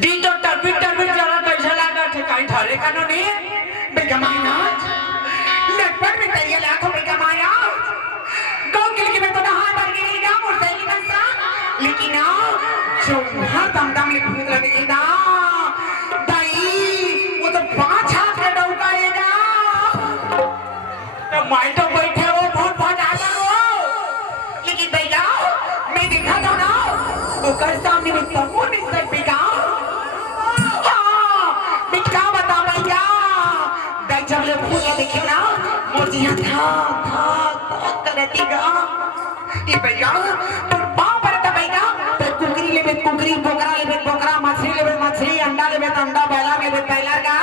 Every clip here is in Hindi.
दी तो टरबिट जरा कैसा लगा ठिकाई ठहरे कानूनी बेगमाया लगभग में तैयार लाखों बेगमाया गौ के में तो नहा डर गिरी ना मुर्दे की नसा लेकिन जो हर दम में भूत लगी ना दाई वो तो 5 हाथ का डौकाएगा तो माई तो बैठे वो बहुत भजाता वो लेकिन भैया मैं दिखा दो ना वो कर सामने में तमो निश्चय बिका हाँ बिका बता भैया दाई जब ले भूत देखियो ना मोजिया था करती गा ये भैया तो पाँव पर था भैया तो कुकरी लेबे कुकरी बोकरा लेबे बोकरा मछली लेबे मछली अंडा लेबे तो अंडा बैला लेबे बैला गा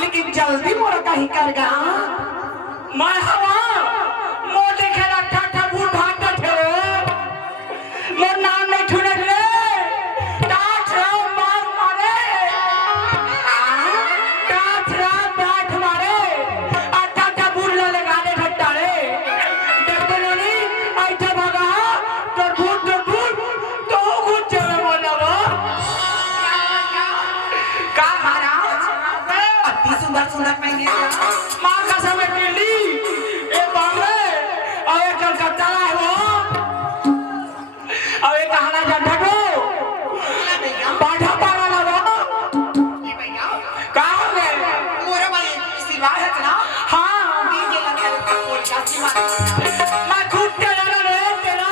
लेकिन जल्दी मोरा कहीं कर गा मैं हवा मोटे खेला ठाठा भूत भागता थे मोर नाम नहीं छुने रे टाठ राम बाग मारे टाठ राम बाग मारे ठाठा भूत ले गाने ठट्टा रे देखो नोनी ऐठा भागा तो भूत तो भूत चले बोला वो का महाराज अति सुंदर सुंदर पहने मां का समय दिल्ली ए बॉम्बे और एक कलकत्ता है वो और एक कहाना जंडा को बांधा पारा ना वो ये भैया कहाँ हो गए मोरा भाई सिवा है ना हाँ डीजे लगा के बोल का सिवा मैं खुद तेरा रे तेरा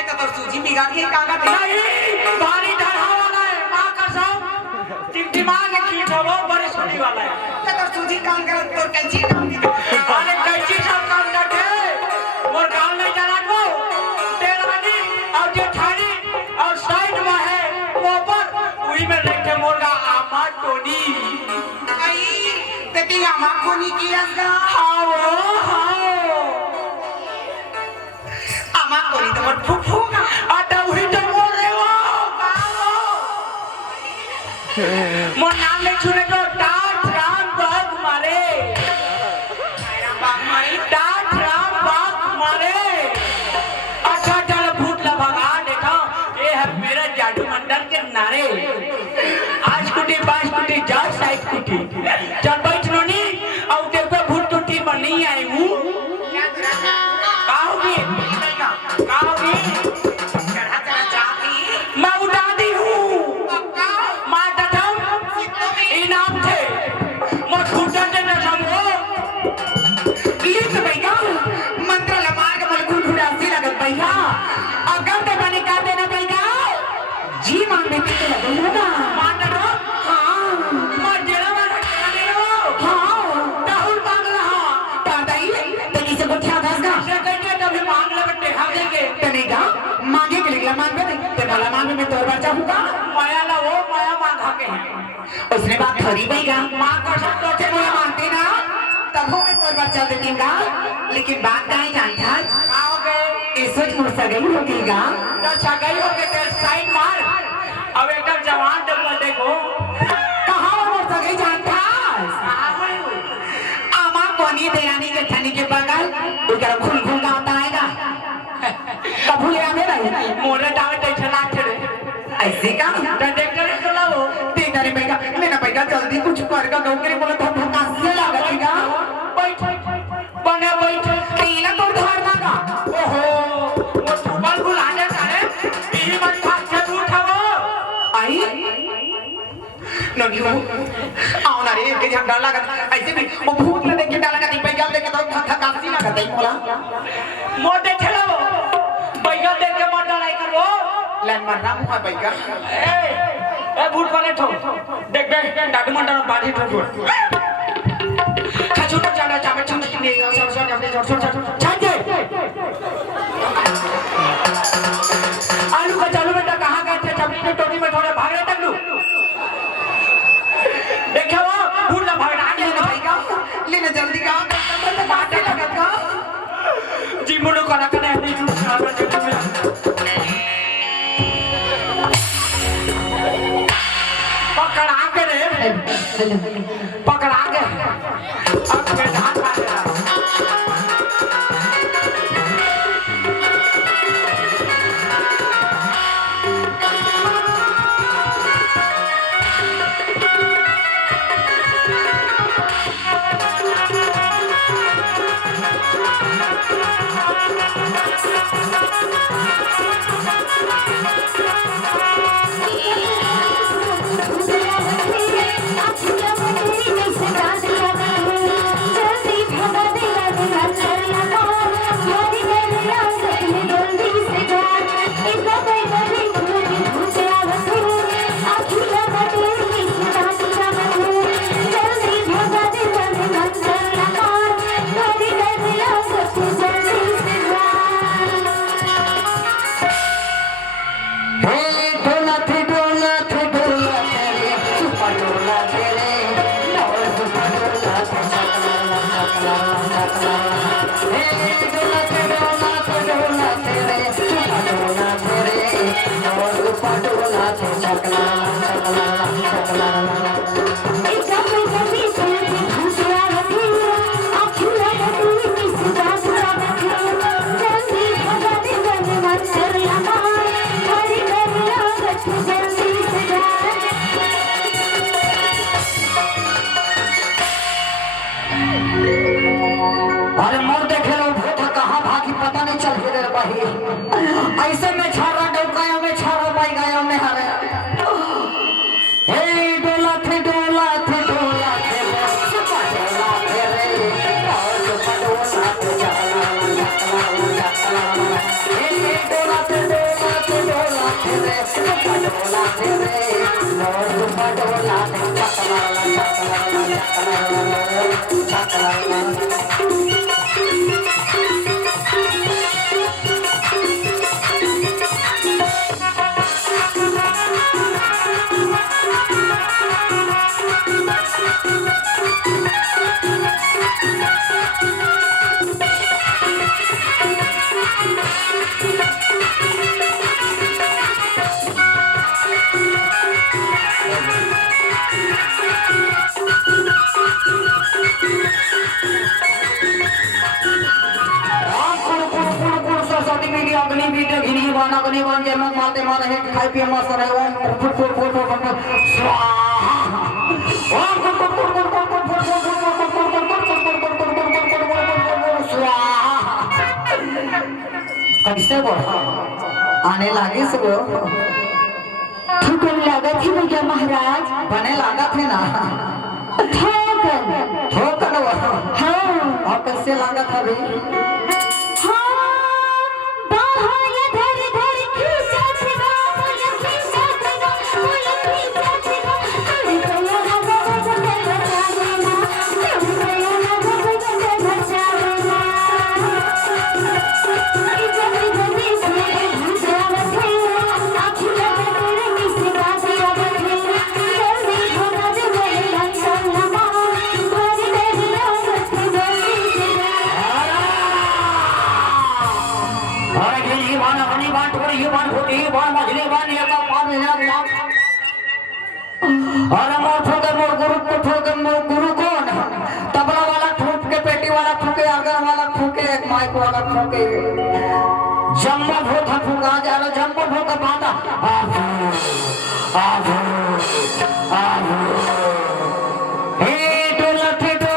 ऐसा तो सूजी बिगाड़ के कागा दे नहीं भारी ढढ़ा वाला है माँ का सब टिमटिमा के कीट है वो बड़े सोनी वाला है तो सूजी काम कर तो कैंची काम दे अरे कैची सब काम करते और गाल नहीं जाना को तेरानी और जेठानी और साइड में है वो पर वही में रखे मोरगा आमा टोनी आई तेती आमा कोनी कियागा हाँ वो हाँ आमा कोनी तो मत फुफूगा आटा वही तो मोर रहे वो मोर नाम नहीं छुने को टाठ राम बाग मारे बाग मारी टाठ राम बाग मारे अच्छा चल भूत ला भगा देखा ये है मेरा जादू मंडल के नारे आज कुटी बाज कुटी जा साइड कुटी चल बैठ नोनी और देखो भूत टूटी पर नहीं आई हूँ कहोगी चढ़ा चढ़ा जाती मैं उड़ा दी हूँ पक्का माँ दम इनाम थे मैं छूटा दे न समझो लिख भैया मंत्र लमार के मलकुल खुदासी लगत भैया अगर ते बने का देना भैया जी मांग में पीते लगेगा माँ दम हाँ मैं जेला में रखा दे रहा हाँ राहुल मांग रहा दादाई तेरी से गुठिया दसगा से कहते तभी मांग ले बट्टे हम देंगे तनेगा मांगे के लिए मांग में ते वाला मांग में तोर बच्चा होगा माया ला वो माया मांग हाके हैं उसने बात थोड़ी भैया माँ का सब तो थे मुझे मानते ना तब हो मैं तोर बच्चा देतीगा लेकिन बात नहीं जानता आओगे ऐसे मुझसे गई होगीगा तो सगाई हो के तेरे साइड मार अब एकदम जवान डबल देखो कहाँ मुझसे गई जानता आमा कोनी देरानी के ठनी के बगल उधर खुल खुल का आता आएगा कबूले आने रहे मोरे डाल टेंशन लाते रे ऐसे का तो देख रहे तो ला वो देना रे भैया लेना भैया जल्दी कुछ कर का नौकरी बोले तो भूखा से लगेगा बैठ बने बैठ तेला तो धारना का ओहो वो सुबह बुला जाता है यही मत भाग से उठाओ आई ननियो आओ ना रे के झगड़ा लगा ऐसे भी वो भूत ले के डाला का भैया लेके तो थकासी ना करते मोला मोटे खेलो भैया देख के मत लड़ाई करो लैंड मार रहा हूं भैया ए भूत वाले ठो देख देख डाडू मंडल बाड़ी ठो खचू तो जाना चाहे छम छम नहीं सर अपने जोर छाजे आलू का चालू बेटा कहां गए थे चपली में टोनी में थोड़े भाग रहे टकलू देखो वो भूत ना भागना आगे लेना भैया लेना जल्दी का बातें लगत का जी मुंडो करा कने नहीं छूट सारा जगह में पकड़ा के रे पकड़ा के अब मैं हाथ मारे पटोला अग्नि बीट घिनी बन अग्नि बन के मन माते मारे है खाई पिए मस्त रहे ओम फुट फुट फुट फुट फुट स्वाहा ओम फुट फुट फुट फुट फुट फुट फुट स्वाहा कैसे बोल आने लागे से वो ठोकर लागत थी भैया महाराज बने लागा थे ना ठोकर ठोकर वो हाँ और कैसे लागा था भी अरे मोर गुरु कौन तबला वाला ठोक के पेटी वाला ठोके आगर वाला ठोके एक माइक वाला ठोके जम्बो भूत फुका जा रहा जम्बो भूत बांधा हे डोला थे रे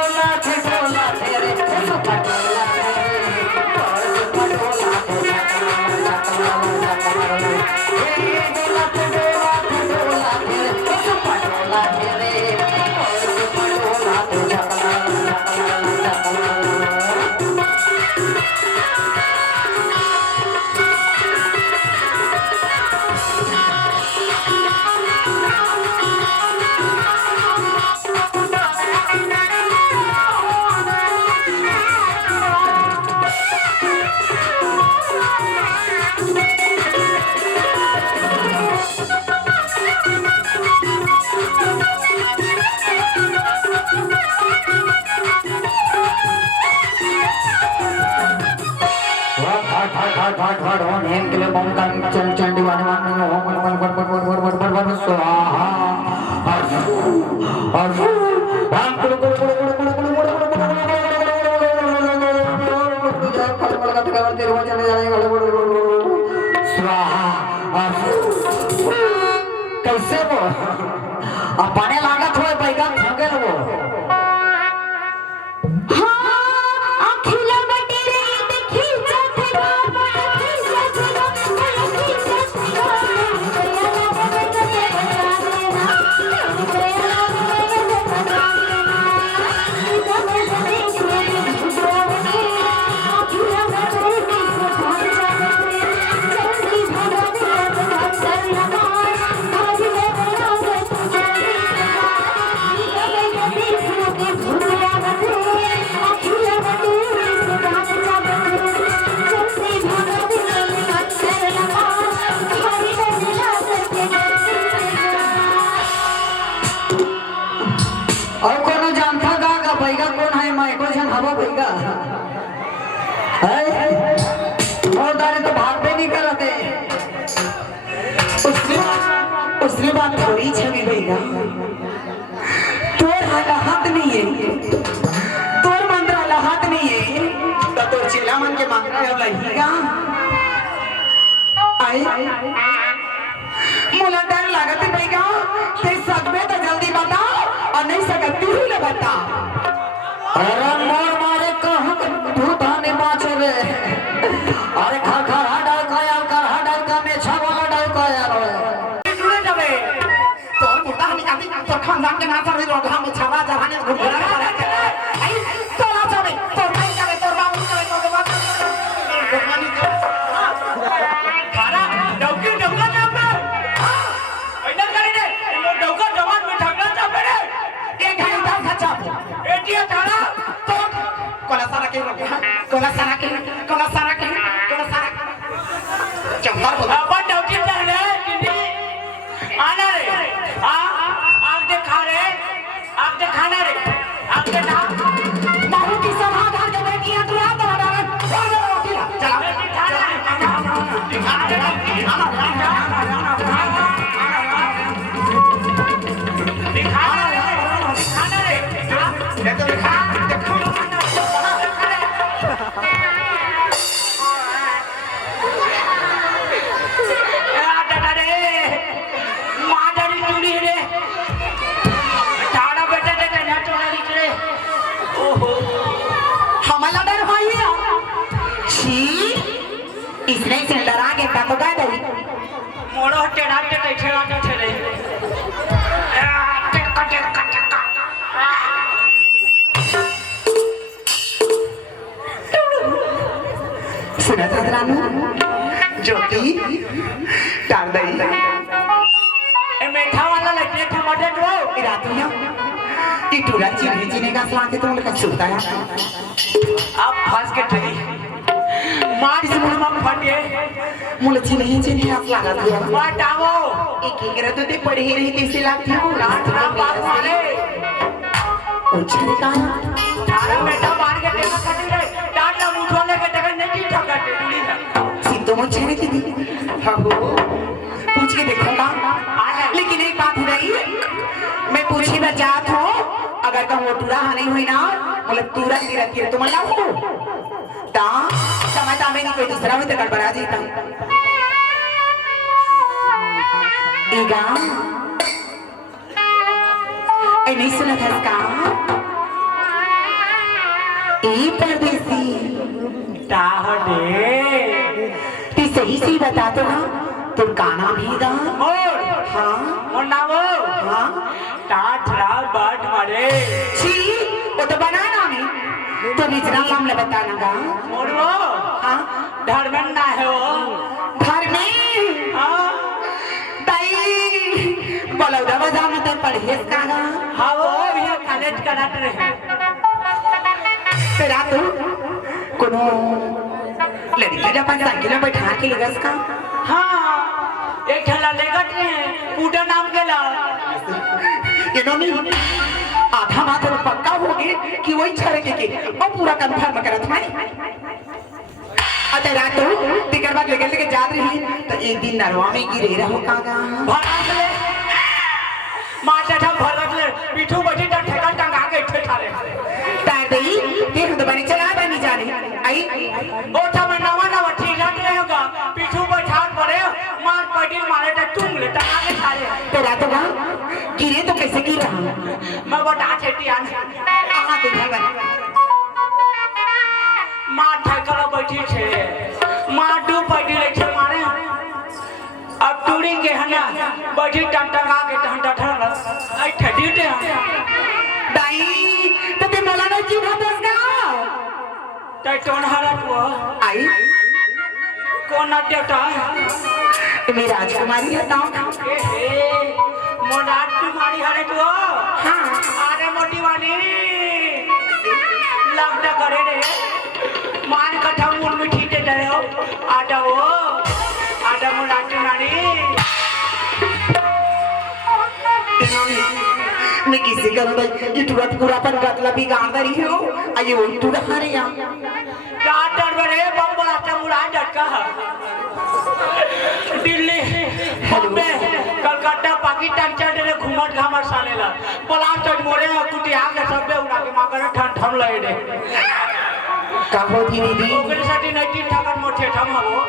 चंडी वाले स्वाहा कैसे वो अब पाने लागत हुए बैगन ठोके वो और कोनो जानता गागा बैगा कौन है मैं को जन हवा बैगा है और दाने तो भाग भी नहीं करते उसने बात थोड़ी छवि बैगा तोर हाथ नहीं है तोर मंत्र वाला हाथ नहीं है तो तोर चिल्ला मन के मांग रहा है लहीगा आई मुला डर लागत है बैगा ते सकबे तो जल्दी बता और नहीं सकती ही ले बता अरे मोर मारे कहां भूता ने बाचे रे अरे खा खा डाल का यार कर डाल का में छावा डाल का यार सुने जावे तोर मुर्दा हमी जाती तोर खानदान के नाम पर रोड हम छावा जहाने घूम रहा है आई तोला जावे तोर भाई जावे तोर बाबू जावे तोर बाबू खाना डौकी डौका ना पे ऐसा करे रे डौका जवान कंफर्म हो अपन डॉक्टर चल रहे किंदी आना रे आग दे खा रे आग दे खाना रे आग दे ना मारू की सभा धार के बैठी है तू हाथ लगा चला हमारा डर भाई इसने से डरा के तो कह दई मोड़ो टेढ़ा टेढ़ा छेड़ा जो छेड़े सुना था रानू ज्योति डाल दई ए मीठा वाला लगे टमाटर तो रातिया की टूरा चीने का स्वाद तो उनका छूटा है अब फंस के ठगी मार से मुंह में फटे मुझे चीने का लगा दिया माटावो एक तो ते पढ़े ही रही थी लाती हो रात रात बात मारे उछले का थारा बेटा मार के टेका कटी रे डांडा मुठो लेके टेका नहीं ठगा टेली है सिद्धो मुझे नहीं थी हाँ वो पूछ के देखूंगा लेकिन एक बात रही मैं पूछी बजात हूँ अगर का वो टूरा नहीं हुई ना मतलब टूरा तीर तुम लाओ ता समझ आवे नहीं कोई दूसरा में तो गड़बड़ा जीता ईगा ए नहीं सुना था इसका ए परदेसी ताहडे ती सही बता दो ना तुम का नाम भीगा मोर हाँ मोर नामो हाँ टाटरा बाट मारे छी वो तो बना नाम है तुम इतना नाम ले बताना गा मोर वो हाँ धर्मन ना है वो घर में हाँ ताई बोलो दवा जाना तो पढ़े का गा हाँ वो भी कॉलेज कराते रहे तेरा तो कोनो लड़की जब साइकिल में बैठा के लगस का हाँ एक ठेला लेकर पूजा नाम के ला इन्होंने आधा मात्र पक्का हो गए कि वही छड़े के और पूरा कंफर्म करत है अते रात टिकट बाद लेके जात रही तो एक दिन नरवा में गिरे रहो कागा भरत ले माता था भरत ले पीठू बजी ता ठेका टंगा के इठे ठाले तार दई के खुद बनी चला बनी जाने आई ओठा में नवा ठीला के होगा पीठू बैठान पड़े मार पडिल मारे ता तुम ले टंगा के ठाले तो रात का गिरे तो कैसे गिरा मैं बता छेटी आन आहा तो भगवान मार ठेका बैठी छे मार डू पडिल छे मारे अब टूरी के हना बजी टंगा के टंगा ठहर आई ठडी दे दाई तो ते मला ना जीव हातस का तै टोन हरत वो आई कौन ना देवता मेरी राजकुमारी है नाम मोनाट तुम्हारी हरे तो हाँ अरे मोटी वाली लगता करे रे मान कथा मूल में ठीटे डरे हो आटा मोनाट तुम्हारी मैं किसी का ये तुरंत पूरा पर गतला भी गांदा रही हो आये वो तुरा हरे या डॉक्टर बड़े बम बड़ा मुड़ा झटका दिल्ली बॉम्बे कलकत्ता पाकिस्तान चल रहे घूमट घामट सालेला पलाश तो मोरे कुटी आके सबे उड़ा के माकर ठन ठन लई रे कहो दीदी ओकरे साठी नैती ठाकर मोठे ठम हो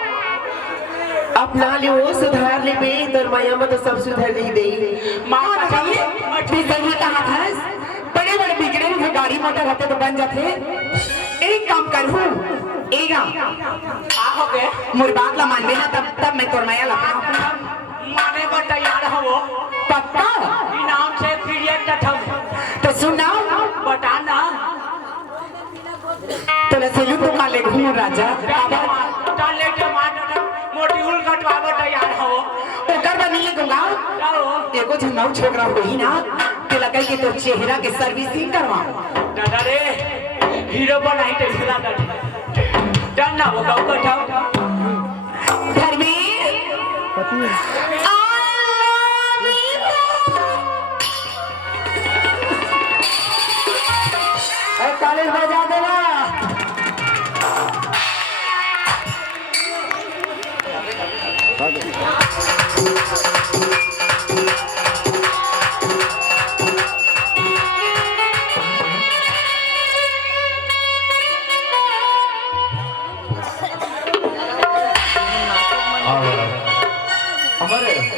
अपना ले वो सुधार ले बे तोर माया में तो सब सुधार नहीं दे माँ बताइए मैं सही कहा था बड़े बड़े बिगड़े हुए गाड़ी मोटर रहते तो बन जाते एक काम करूँ एगा आ हो गए मोर बात ला मान लेना तब मैं तोर माया ला माने को तैयार हो पक्का इनाम से पीरियड का ठम तो सुना बताना तो लसेलू तो काले घूम राजा ले के मार मोटी हुल कटवावा तैयार हो ओकर बनी दूंगा एगो झंगाऊ छोकरा होई ना के लगे कि तो चेहरा के सर्विसिंग करवा दादा रे हीरो बनाई तो हिला दादा डन ना होगा कठाओ घर में ताली बजा देना।